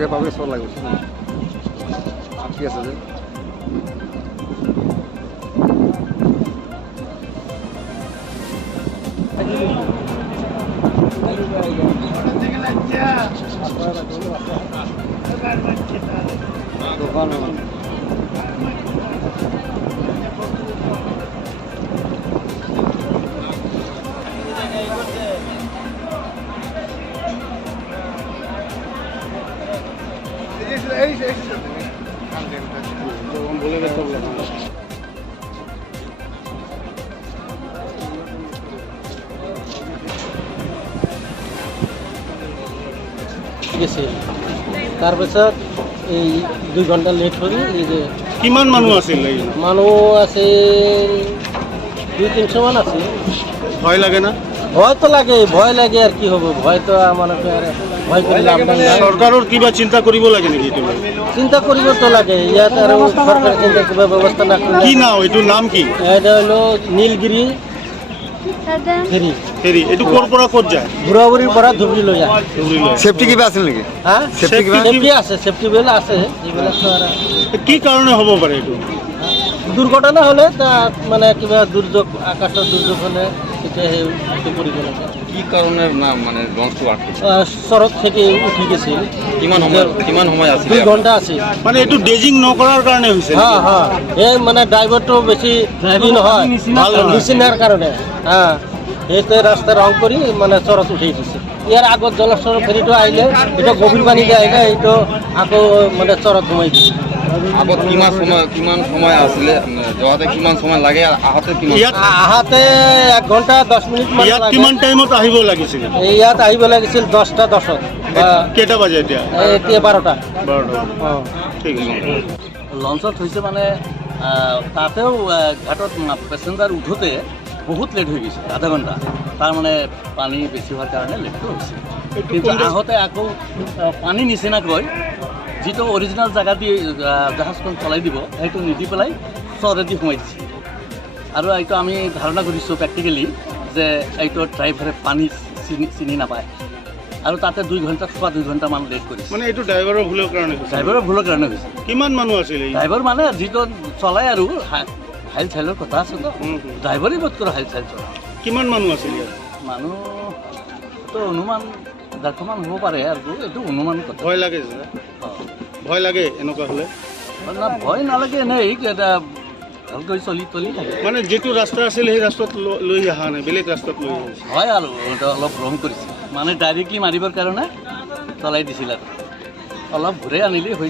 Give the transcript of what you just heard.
আগে পাবে চোৰ লাগে বুঝছেন আটকে আছে যে দোকান বলে গেছে গেছে তাৰপিছত এই 2 ঘণ্টা লেট হ'ল এই যে কিমান মানুহ আছিল মানুহ আছে 200-300 মান আছে ভয় লাগে না ভয় লাগে আর কি হ'ব ভয় তো আমাকে আর ভয় কৰি লাভ নাই চৰকাৰৰ কিবা চিন্তা কৰিব লাগে নেকি এইটো চিন্তা কৰিব তো লাগে ইয়াত আৰু সৰকাৰ চিন্তা কিবা ব্যৱস্থা না কৰিলে কি নাম এইটো নাম কি এটা হলো নীলগিৰি ফেৰি হেৰি এইটো ক'ৰ পৰা ক'ত যায় বুঢ়াবুঢ়িৰ পৰা ধুবুৰী লৈ যায় সেফটি কিবা আছিল নেকি হ্যাঁ সেফটি কিবা সেফটি আছে সেফটি বেল আছে এইবিলাক তো আর কি কাৰণে হ'ব পাৰে এইটো দুৰ্ঘটনা হলে তা মানে কিবা দুৰ্যোগ আকাশেৰ দুৰ্যোগ হলে এটা হেতু কৰিব লাগে কি কারণের নাম মানে লঞ্চটো আটকে চরক থেকে উঠি গেছিল কিমান সময় আছে 2 ঘন্টা আছে মানে এইটো ড্ৰেজিং নকৰাৰ কাৰণে হৈছে হ্যাঁ হ্যাঁ এই মানে ড্রাইভারটো বেশি ই নহয় ভাল নহয়। নিচিনার কারণে হ্যাঁ এইতে রাস্তা রং কৰি মানে চরক উঠি দিছে ইয়ার আগত জলস্বর ফেরিটো আহিলে এটা গভীর পানীতে আহিলে এইটো আকৌ মানে চরক ঘুমাই দিছে আগত কিমান সময় আছিলে যোৱাতে কিমান সময় লাগে আর আহতে কিমান ইয়াত আহাতে 1 ঘন্টা 10 মিনিট মান ইয়াত লাগে কিমান টাইমত আহিব লাগিছিল ইয়াত আহিব লাগিছিল 10টা 10 কেইটা বাজে এতিয়া এতিয়া 12টা 12টা অঁ ঠিক আছে লঞ্চত হৈছে মানে তাতেও ঘাটত পেচেঞ্জাৰ উঠোতে বহুত লেট হৈ গৈছে আধা ঘণ্টা তাৰ মানে পানী বেছি হোৱাৰ কাৰণে লেটটো হৈছে কিন্তু আহোঁতে আকৌ পানী নিচিনাকৈ যিটো অৰিজিনেল জেগা দি জাহাজখন চলাই দিব সেইটো নিদি পেলাই চৰেদি সোমাই দিছে আৰু এইটো আমি ধাৰণা কৰিছোঁ প্ৰেক্টিকেলি যে এইটো ড্ৰাইভাৰে পানী চিনি নাপায় আৰু তাতে 2 ঘণ্টা 2 ঘণ্টামান লেট কৰিছে মানে এইটো ড্ৰাইভাৰৰ ভুলৰ কাৰণে হৈছে ড্ৰাইভাৰৰ ভুলৰ কাৰণে হৈছে কিমান মানুহ আছিল ড্ৰাইভাৰ মানে যিটো চলাই আৰু হাইল চাইলৰ কথা আছে তো ড্ৰাইভাৰে বোধ কৰে হাইল চাইল চলাই কিমান মানুহ আছিল ইয়াত মানুহটো অনুমান 150 মান হ'ব পাৰে আৰু এইটো অনুমান কথা ভয় লাগে ভয় লাগে এনেকুৱা হ'লে না ভয় নালাগে এনেই এটা ভালকৈ চলি থাকে মানে যিটো ৰাস্তা আছিল সেই ৰাস্তাত লৈ অহা নাই বেলেগ ৰাস্তাত লৈ আহিছে হয় আৰু এটা অলপ ৰং কৰিছে মানে ডাইৰেক্টলি মাৰিবৰ কাৰণে চলাই দিছিল আৰু অলপ ঘূৰাই আনিলেই হৈ